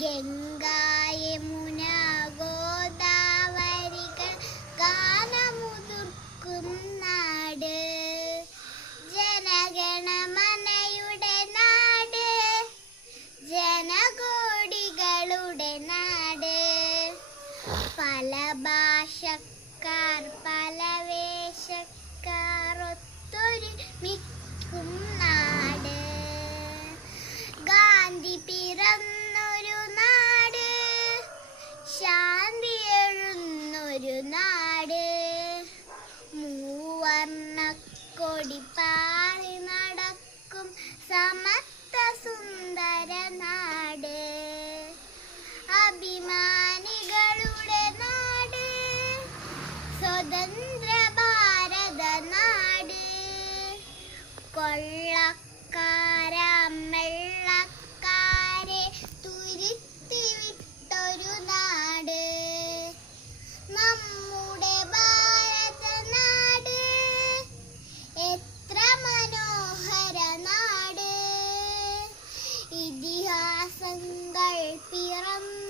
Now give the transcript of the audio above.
ഗംഗാ യമുന ഗോദാവരികൾ ഗാനമുതിർക്കും നാട്, ജനഗണമനയുടെ നാട്, ജനകോടികളുടെ നാട്. പല ഭാഷക്കാർ പല വേഷക്കാർ ഒത്തൊരുമിക്കും നാട്. ഗാന്ധി പിറന്നൊരു നാട്, ശാന്തി എഴുന്നൊരു നാട്. മൂവർണ്ണക്കൊടി പാറി നടക്കും സമത്വ സുന്ദര നാട്. അഭിമാനികളുടെ നാട്, സ്വതന്ത്ര ഭാരത നാട്. കൊള്ളക്കാരെ തുരുത്തി വിട്ടൊരു നാട്, നമ്മുടെ ഭാരത നാട്. എത്ര മനോഹര നാട്, ഇതിഹാസങ്ങൾ പിറന്ന